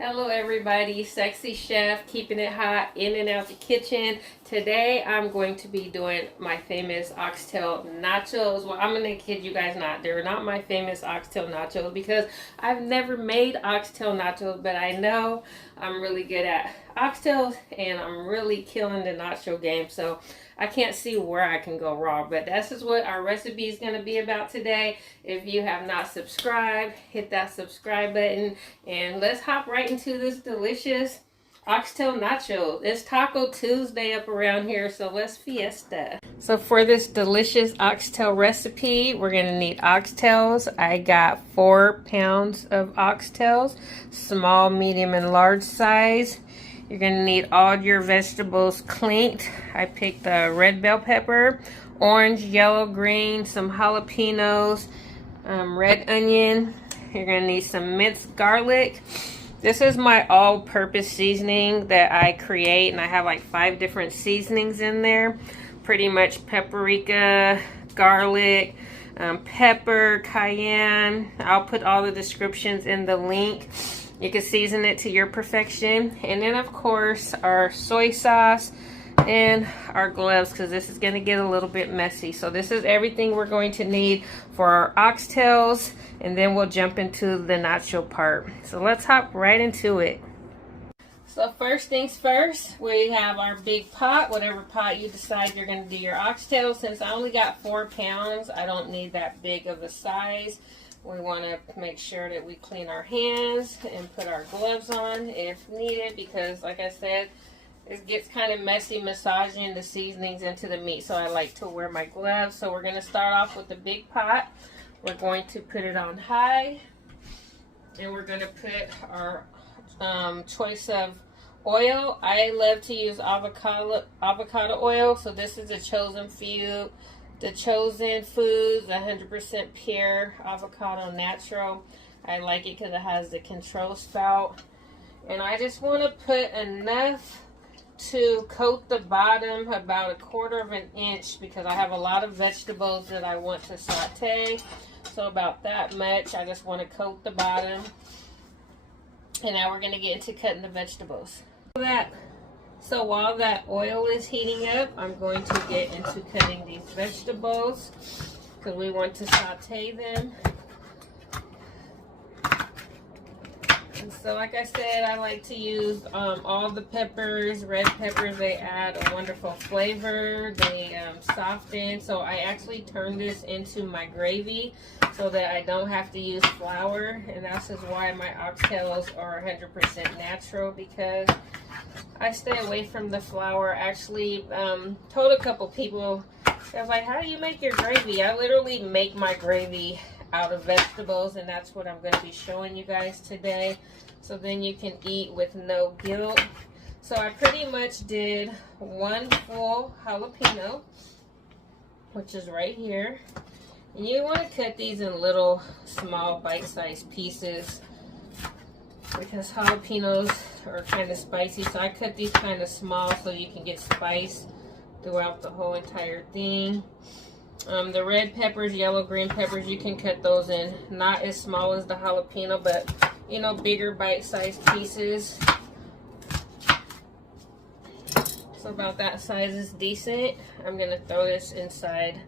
Hello everybody, Sexy Chef, keeping it hot in and out the kitchen. Today I'm going to be doing my famous oxtail nachos. Well, I'm going to kid you guys not. They're not my famous oxtail nachos because I've never made oxtail nachos, but I know I'm really good at oxtails and I'm really killing the nacho game. So I can't see where I can go wrong, but this is what our recipe is going to be about today. If you have not subscribed, hit that subscribe button and let's hop right into this delicious oxtail nachos. It's Taco Tuesday up around here, so let's fiesta. So for this delicious oxtail recipe, we're going to need oxtails. I got 4 pounds of oxtails, small, medium, and large size. You're going to need all your vegetables cleaned. I picked the red bell pepper, orange, yellow, green, some jalapeños, red onion. You're going to need some minced garlic. This is my all-purpose seasoning that I create, and I have like 5 different seasonings in there. Pretty much paprika, garlic, pepper, cayenne. I'll put all the descriptions in the link. You can season it to your perfection. And then, of course, our soy sauce and our gloves, because this is going to get a little bit messy. So this is everything we're going to need for our oxtails, and then we'll jump into the nacho part. So let's hop right into it. So first things first, we have our big pot, whatever pot you decide you're going to do your oxtails. Since I only got 4 pounds, I don't need that big of a size. We want to make sure that we clean our hands and put our gloves on if needed, because like I said, it gets kind of messy massaging the seasonings into the meat, so I like to wear my gloves. So we're going to start off with the big pot. We're going to put it on high, and we're going to put our choice of oil. I love to use avocado oil, so this is the Chosen Foods 100% pure avocado natural. I like it because it has the control spout, and I just want to put enough to coat the bottom, about 1/4 of an inch, because I have a lot of vegetables that I want to saute. So about that much. I just want to coat the bottom. And now we're going to get into cutting the vegetables. So while that oil is heating up, I'm going to get into cutting these vegetables because we want to saute them. And so like I said, I like to use all the peppers, red peppers. They add a wonderful flavor. They soften. So I actually turn this into my gravy so that I don't have to use flour. And that's just why my oxtails are 100% natural, because I stay away from the flour. Actually, told a couple people, I was like, how do you make your gravy? I literally make my gravy out of vegetables, and that's what I'm going to be showing you guys today, so then you can eat with no guilt. So I pretty much did 1 full jalapeno, which is right here, and you want to cut these in little small bite-sized pieces because jalapenos are kind of spicy, so I cut these kind of small so you can get spice throughout the whole entire thing. The red peppers, yellow, green peppers, you can cut those in not as small as the jalapeno, but you know, bigger bite-sized pieces. So about that size is decent. I'm gonna throw this inside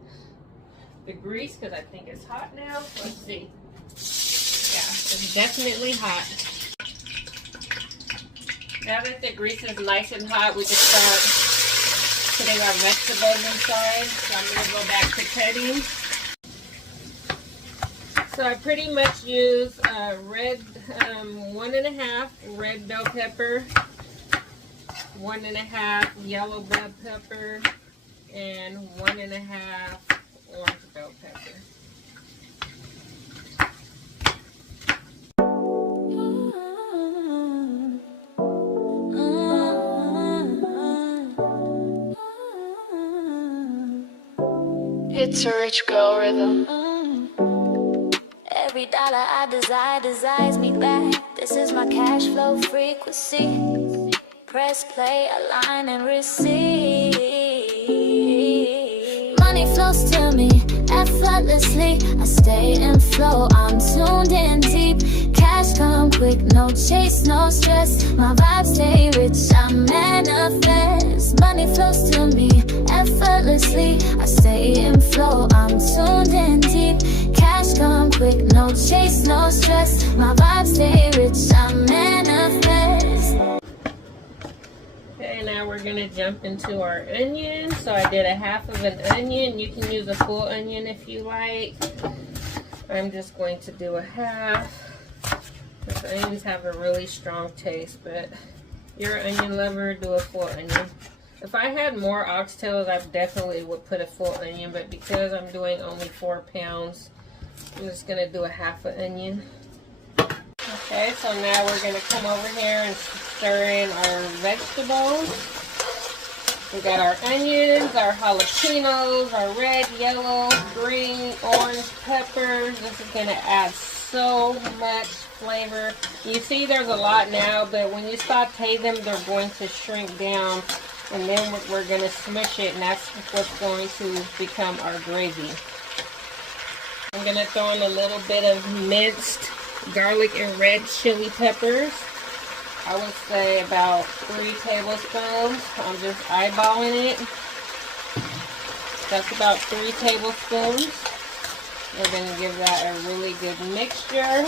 the grease because I think it's hot now. Let's see. Yeah, it's definitely hot. Now that the grease is nice and hot, we can start putting our vegetables inside. So I'm going to go back to cutting. So I pretty much use 1.5 red bell pepper, 1.5 yellow bell pepper, and 1.5 orange bell pepper. It's a rich girl rhythm. Every dollar I desires me back. This is my cash flow frequency. Press play, align and receive. Money flows to me effortlessly. I stay in flow, I'm tuned in deep. Cash Cash come quick, no chase, no stress. My vibes stay rich, I manifest. Money flows to me effortlessly. I stay in flow, I'm tuned in deep. Cash come quick, no chase, no stress. My vibes stay rich, I manifest. Okay, now we're gonna jump into our onion. So I did a half of an onion. You can use a full onion if you like. I'm just going to do a half. Because onions have a really strong taste, but if you're an onion lover, do a full onion. If I had more oxtails, I definitely would put a full onion, but because I'm doing only 4 pounds, I'm just gonna do a half an onion. Okay, so now we're gonna come over here and stir in our vegetables. We got our onions, our jalapeños, our red, yellow, green, orange peppers. This is gonna add so much flavor. You see there's a lot now, but when you saute them, they're going to shrink down, and then we're gonna smush it, and that's what's going to become our gravy. I'm gonna throw in a little bit of minced garlic and red chili peppers. I would say about 3 tablespoons. I'm just eyeballing it. That's about 3 tablespoons. We're going to give that a really good mixture.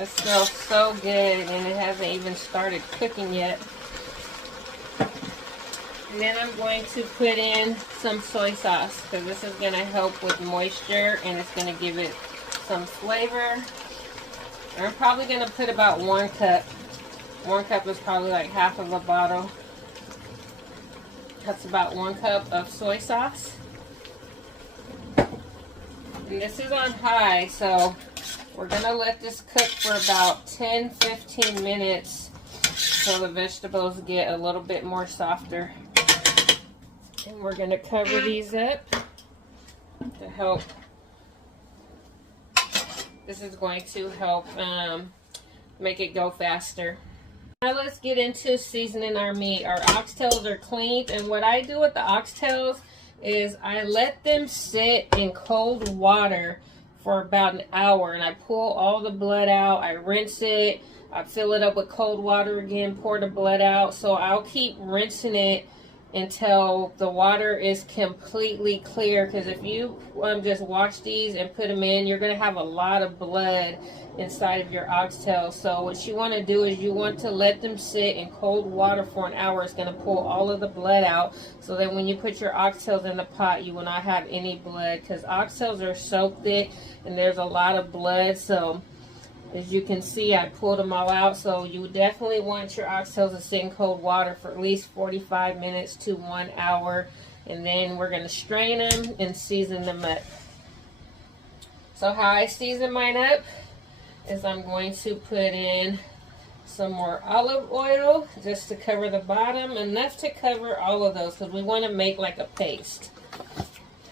It smells so good, and it hasn't even started cooking yet. And then I'm going to put in some soy sauce, because this is going to help with moisture, and it's going to give it some flavor. I'm probably going to put about 1 cup. 1 cup is probably like half of a bottle. That's about 1 cup of soy sauce. And this is on high, so we're going to let this cook for about 10-15 minutes so the vegetables get a little bit more softer. And we're going to cover these up to help. This is going to help make it go faster. Now let's get into seasoning our meat. Our oxtails are cleaned, and what I do with the oxtails is I let them sit in cold water for about an hour, and I pull all the blood out. I rinse it. I fill it up with cold water again, pour the blood out. So I'll keep rinsing it until the water is completely clear, because if you just wash these and put them in, you're going to have a lot of blood inside of your oxtail. So what you want to do is you want to let them sit in cold water for an hour. It's going to pull all of the blood out, so that when you put your oxtails in the pot, you will not have any blood, because oxtails are so thick and there's a lot of blood. So as you can see, I pulled them all out. So you definitely want your oxtails to sit in cold water for at least 45 minutes to 1 hour. And then we're going to strain them and season them up. So how I season mine up is I'm going to put in some more olive oil just to cover the bottom. Enough to cover all of those, because we want to make like a paste.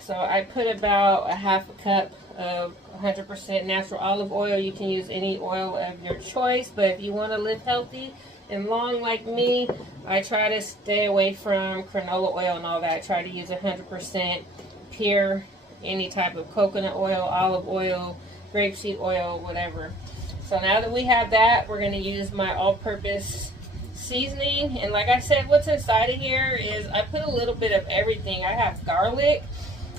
So I put about a half a cup of 100% natural olive oil. You can use any oil of your choice, but if you want to live healthy and long like me, I try to stay away from canola oil and all that. I try to use 100% pure, any type of coconut oil, olive oil, grapeseed oil, whatever. So now that we have that, we're going to use my all-purpose seasoning. And like I said, what's inside of here is I put a little bit of everything. I have garlic,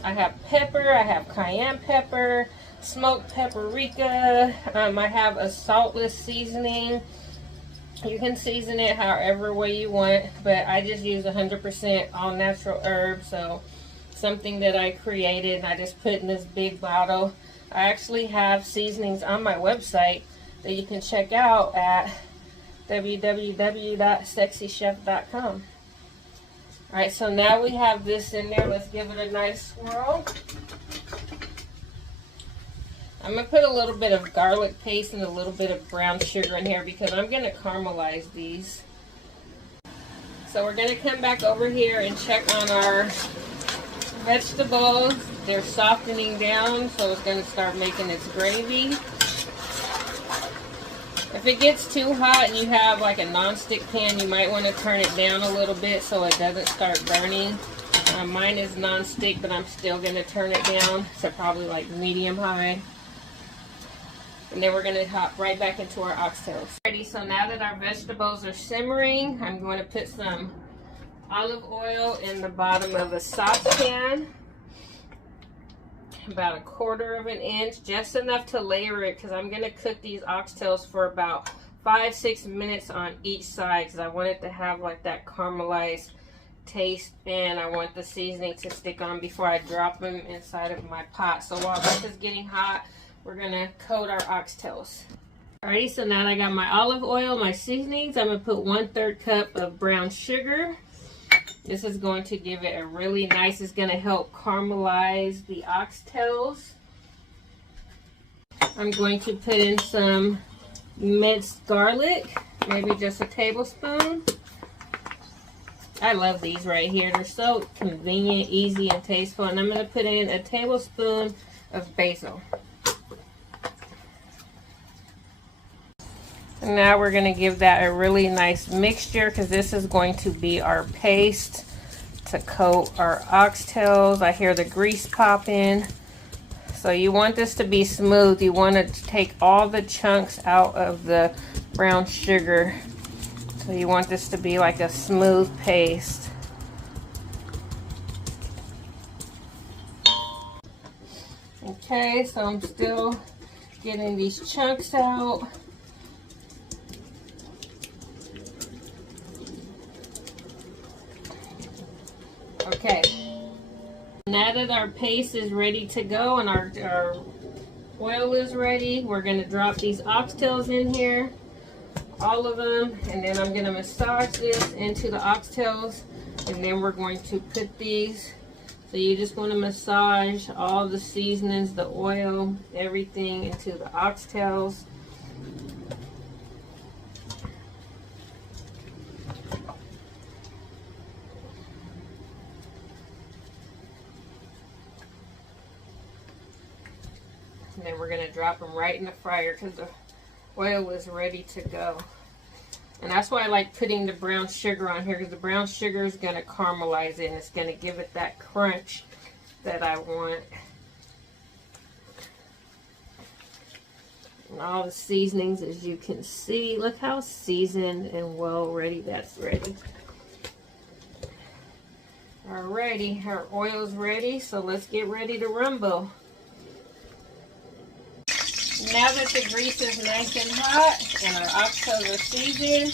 I have pepper, I have cayenne pepper, smoked paprika, I have a saltless seasoning. You can season it however way you want, but I just use 100% all natural herbs. So something that I created and I just put in this big bottle. I actually have seasonings on my website that you can check out at www.sexychef.com. Alright, so now we have this in there. Let's give it a nice swirl. I'm going to put a little bit of garlic paste and a little bit of brown sugar in here because I'm going to caramelize these. So we're going to come back over here and check on our vegetables. They're softening down, so it's going to start making its gravy. If it gets too hot and you have like a non-stick pan, you might want to turn it down a little bit so it doesn't start burning. Mine is non-stick, but I'm still going to turn it down to probably like medium-high. And then we're going to hop right back into our oxtails. Ready, so now that our vegetables are simmering, I'm going to put some olive oil in the bottom of a saucepan. About 1/4 of an inch, just enough to layer it, because I'm going to cook these oxtails for about 5-6 minutes on each side, because I want it to have like that caramelized taste, and I want the seasoning to stick on before I drop them inside of my pot. So while this is getting hot, we're gonna coat our oxtails. Alrighty, so now that I got my olive oil, my seasonings, I'm gonna put 1/3 cup of brown sugar. This is going to give it a really nice, it's gonna help caramelize the oxtails. I'm going to put in some minced garlic, maybe just a tablespoon. I love these right here. They're so convenient, easy, and tasteful. And I'm going to put in a tablespoon of basil. And now we're going to give that a really nice mixture, because this is going to be our paste to coat our oxtails. I hear the grease popping. So you want this to be smooth. You want to take all the chunks out of the brown sugar. So you want this to be like a smooth paste. Okay, so I'm still getting these chunks out. Okay. Now that our paste is ready to go and our oil is ready, we're going to drop these oxtails in here. All of them, and then I'm going to massage this into the oxtails, and then we're going to put these. So you just want to massage all the seasonings, the oil, everything into the oxtails. And then we're going to drop them right in the fryer, because the oil is ready to go. And that's why I like putting the brown sugar on here, because the brown sugar is going to caramelize it, and it's going to give it that crunch that I want. And all the seasonings, as you can see, look how seasoned and well ready that's ready. Alrighty, our oil's ready, so let's get ready to rumble. Now that the grease is nice and hot and our oxtails are seasoned,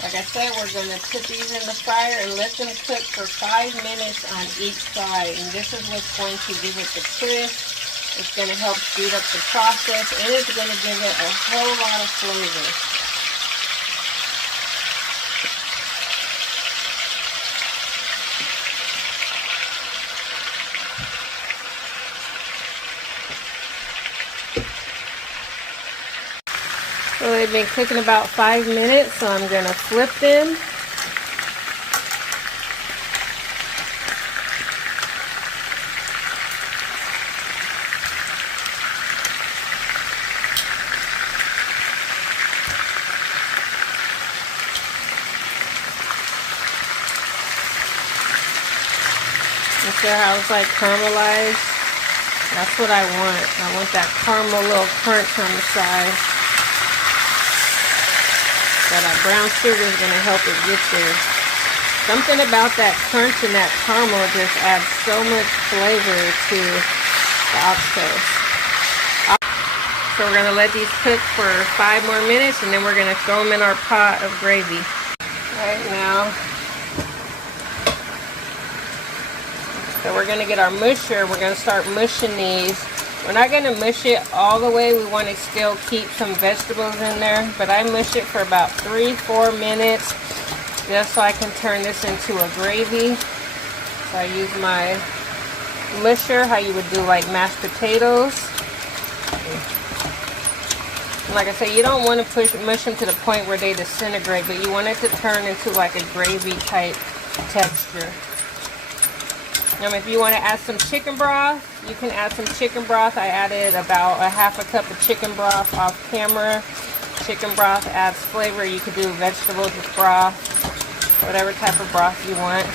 like I said, we're going to put these in the fryer and let them cook for 5 minutes on each side. And this is what's going to give it the crisp. It's going to help speed up the process, and it's going to give it a whole lot of flavor. So they've been cooking about 5 minutes, so I'm going to flip them. You see how it's like caramelized? That's what I want. I want that caramel little crunch on the side. But our brown sugar is going to help it get there. Something about that crunch and that caramel just adds so much flavor to the oxtails. So we're going to let these cook for 5 more minutes, and then we're going to throw them in our pot of gravy. Right now. So we're going to get our musher. We're going to start mushing these. We're not going to mush it all the way. We want to still keep some vegetables in there. But I mush it for about 3-4 minutes just so I can turn this into a gravy. So I use my musher, how you would do like mashed potatoes. And like I said, you don't want to mush them to the point where they disintegrate, but you want it to turn into like a gravy type texture. Now if you want to add some chicken broth, you can add some chicken broth. I added about a 1/2 cup of chicken broth off camera. Chicken broth adds flavor. You could do vegetables with broth, whatever type of broth you want.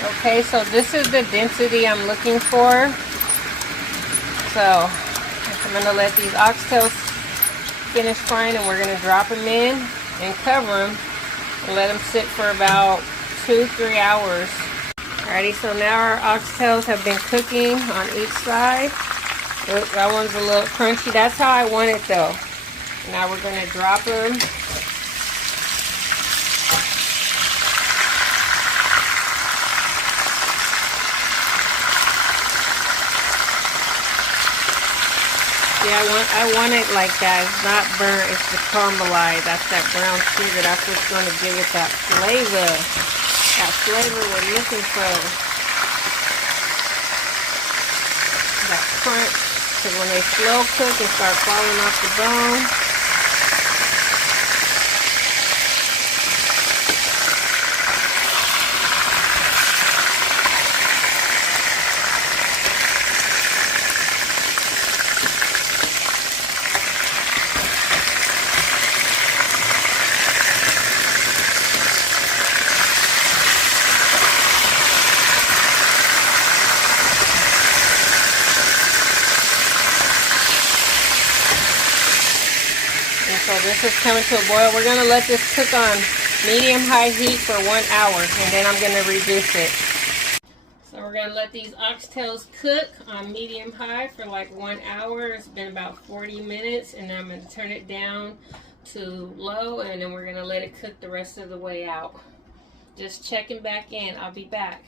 Okay, so this is the density I'm looking for. So I'm gonna let these oxtails finish frying, and we're gonna drop them in and cover them and let them sit for about 2-3 hours. Alrighty, so now our oxtails have been cooking on each side. Oops, that one's a little crunchy. That's how I want it though. Now we're gonna drop them. Yeah, I want it like that. It's not burnt, it's the caramelized. That's that brown sugar. That's what's going to give it that flavor. That flavor we're looking for. That crunch. Because when they slow cook and start falling off the bone, so this is coming to a boil. We're going to let this cook on medium-high heat for 1 hour, and then I'm going to reduce it. So we're going to let these oxtails cook on medium-high for like 1 hour. It's been about 40 minutes, and then I'm going to turn it down to low, and then we're going to let it cook the rest of the way out. Just checking back in. I'll be back.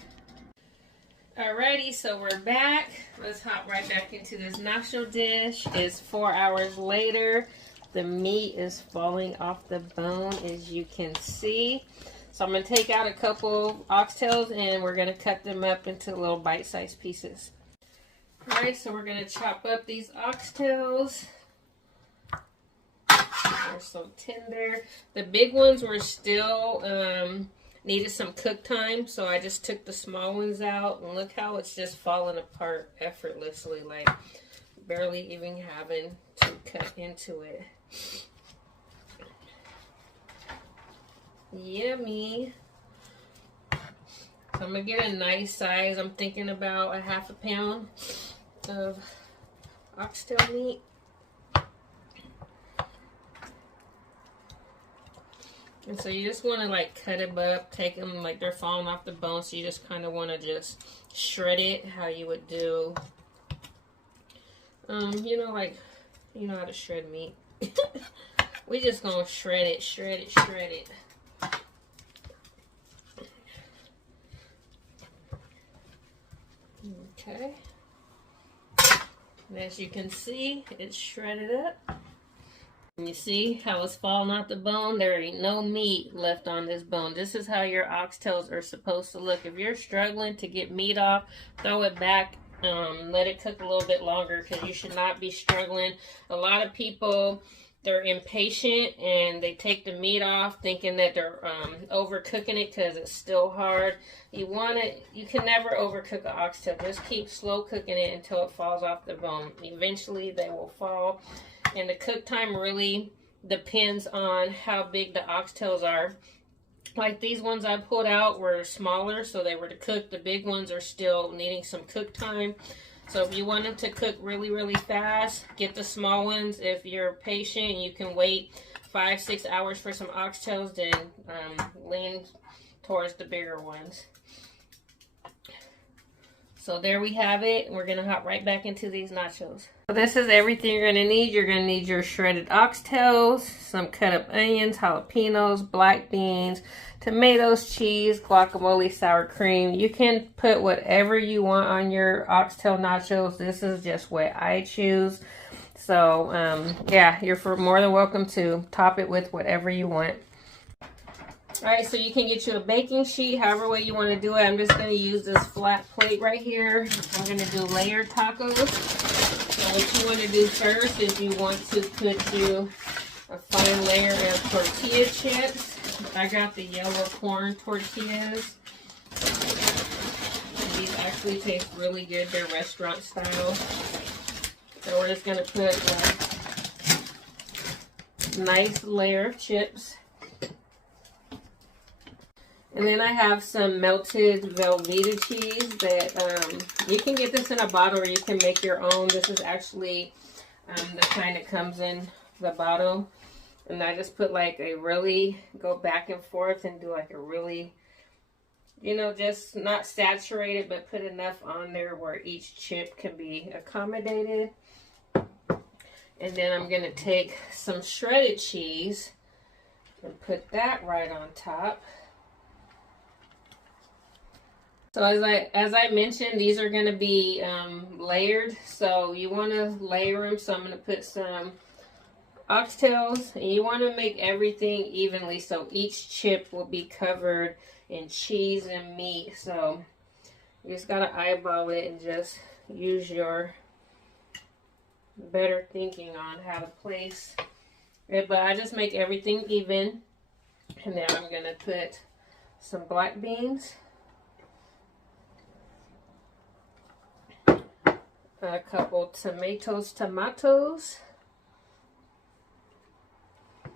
Alrighty, so we're back. Let's hop right back into this nacho dish. It's 4 hours later. The meat is falling off the bone, as you can see. So I'm going to take out a couple oxtails and we're going to cut them up into little bite-sized pieces. Alright, so we're going to chop up these oxtails. They're so tender. The big ones were still needed some cook time, so I just took the small ones out. And look how it's just falling apart effortlessly, like barely even having to cut into it. Yummy. So I'm gonna get a nice size. I'm thinking about a ½ pound of oxtail meat. And so you just want to like cut them up, take them like they're falling off the bone. So you just kind of want to just shred it how you would do, you know, like, you know how to shred meat. We just gonna shred it, shred it, shred it. Okay. And as you can see, it's shredded up. And you see how it's falling off the bone? There ain't no meat left on this bone. This is how your oxtails are supposed to look. If you're struggling to get meat off, throw it back. Let it cook a little bit longer, because you should not be struggling. A lot of people, they're impatient and they take the meat off thinking that they're overcooking it because it's still hard. You can never overcook an oxtail. Just keep slow cooking it until it falls off the bone. Eventually they will fall. And the cook time really depends on how big the oxtails are. Like these ones I pulled out were smaller, so they were to cook. The big ones are still needing some cook time. So if you want them to cook really, really fast, get the small ones. If you're patient, you can wait 5-6 hours for some oxtails, then lean towards the bigger ones. So there we have it. We're going to hop right back into these nachos. So this is everything you're going to need. You're going to need your shredded oxtails, some cut up onions, jalapeños, black beans, tomatoes, cheese, guacamole, sour cream. You can put whatever you want on your oxtail nachos. This is just what I choose. So yeah, you're more than welcome to top it with whatever you want. Alright, so you can get you a baking sheet, however way you want to do it. I'm just going to use this flat plate right here. I'm going to do layered tacos. So what you want to do first is you want to put you a fine layer of tortilla chips. I got the yellow corn tortillas. These actually taste really good. They're restaurant style. So we're just going to put a nice layer of chips. And then I have some melted Velveeta cheese that you can get this in a bottle or you can make your own. This is actually the kind that comes in the bottle. And I just put like a really, go back and forth and do like a really, you know, just not saturated, but put enough on there where each chip can be accommodated. And then I'm going to take some shredded cheese and put that right on top. So as I mentioned, these are going to be layered. So you want to layer them. So I'm going to put some oxtails, and you want to make everything evenly. So each chip will be covered in cheese and meat. So you just got to eyeball it and just use your better thinking on how to place it. But I just make everything even. And then I'm going to put some black beans. A couple tomatoes,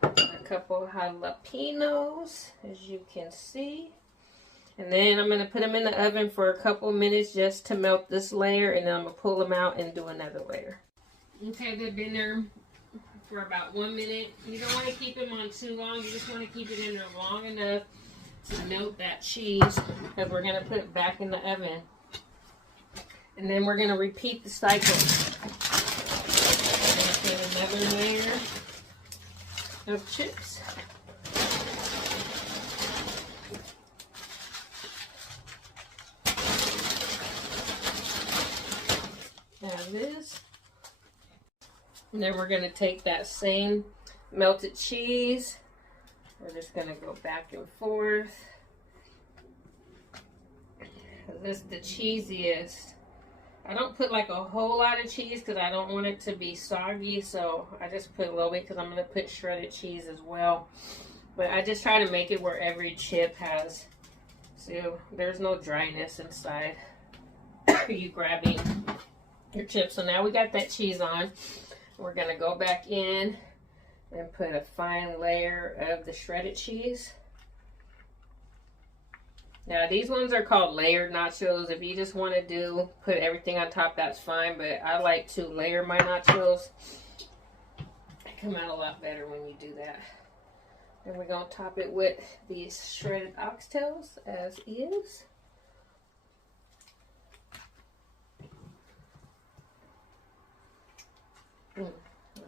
a couple jalapeños, as you can see. And then I'm going to put them in the oven for a couple minutes just to melt this layer, and then I'm going to pull them out and do another layer. Okay, they've been there for about 1 minute. You don't want to keep them on too long. You just want to keep it in there long enough to melt that cheese, because we're going to put it back in the oven. And then we're going to repeat the cycle. Put another layer of chips. Have this. And then we're going to take that same melted cheese. We're just going to go back and forth. This is the cheesiest. I don't put like a whole lot of cheese because I don't want it to be soggy, so I just put a little bit because I'm going to put shredded cheese as well. But I just try to make it where every chip has, so there's no dryness inside you grabbing your chips. So now we got that cheese on. We're going to go back in and put a fine layer of the shredded cheese. Now these ones are called layered nachos. If you just want to put everything on top, that's fine. But I like to layer my nachos. They come out a lot better when you do that. And we're going to top it with these shredded oxtails as is. I'm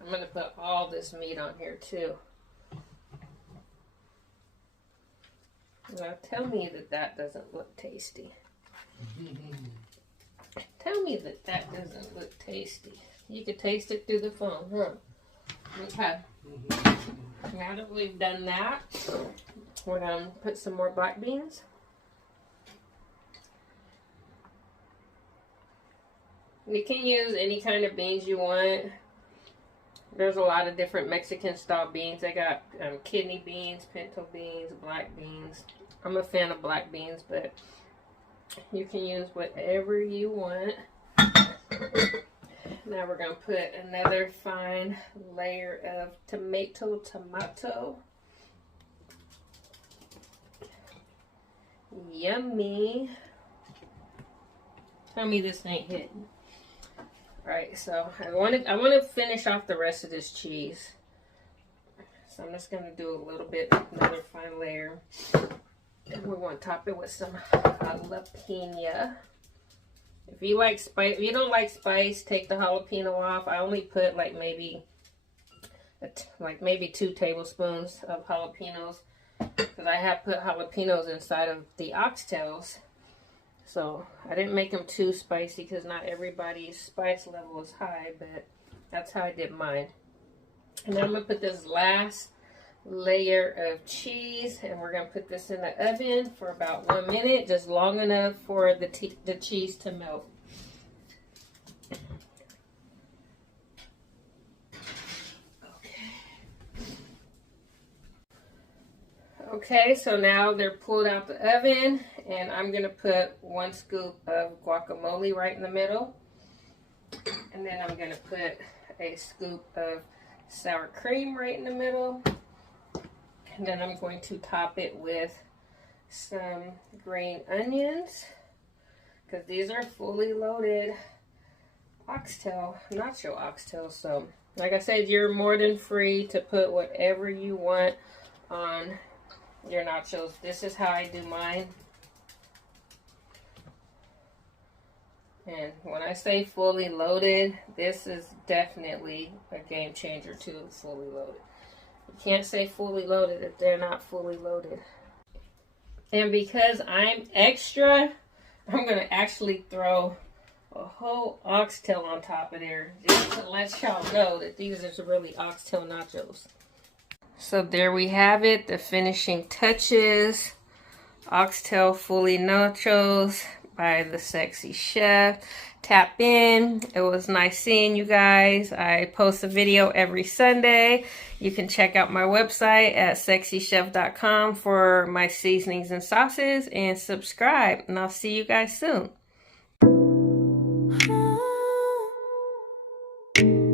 going to put all this meat on here too. Now tell me that that doesn't look tasty. Tell me that that doesn't look tasty. You can taste it through the phone, huh? Okay. Now that we've done that, we're going to put some more black beans. You can use any kind of beans you want. There's a lot of different Mexican style beans. They got kidney beans, pinto beans, black beans. I'm a fan of black beans, but you can use whatever you want. Now we're going to put another fine layer of tomato. Yummy. Tell me this ain't hitting. Alright, so I want to finish off the rest of this cheese. So I'm just going to do a little bit, another fine layer. And we're going to top it with some jalapeno. If you like spice, if you don't like spice, take the jalapeno off. I only put like maybe 2 tablespoons of jalapenos, because I have put jalapenos inside of the oxtails. So I didn't make them too spicy because not everybody's spice level is high, but that's how I did mine. And then I'm going to put this last layer of cheese, and we're going to put this in the oven for about 1 minute, just long enough for the cheese to melt. Okay, so now they're pulled out the oven, and I'm going to put 1 scoop of guacamole right in the middle. And then I'm going to put a scoop of sour cream right in the middle. And then I'm going to top it with some green onions, because these are fully loaded nacho oxtails. So like I said, you're more than free to put whatever you want on your nachos. This is how I do mine. And when I say fully loaded, this is definitely a game changer too, fully loaded. You can't say fully loaded if they're not fully loaded. And because I'm extra, I'm going to actually throw a whole oxtail on top of there just to let y'all know that these are really oxtail nachos. So there we have it, the finishing touches. Oxtail fully nachos by the sexy chef. Tap in. It was nice seeing you guys. I post a video every Sunday. You can check out my website at sexychef.com for my seasonings and sauces, and subscribe, and I'll see you guys soon.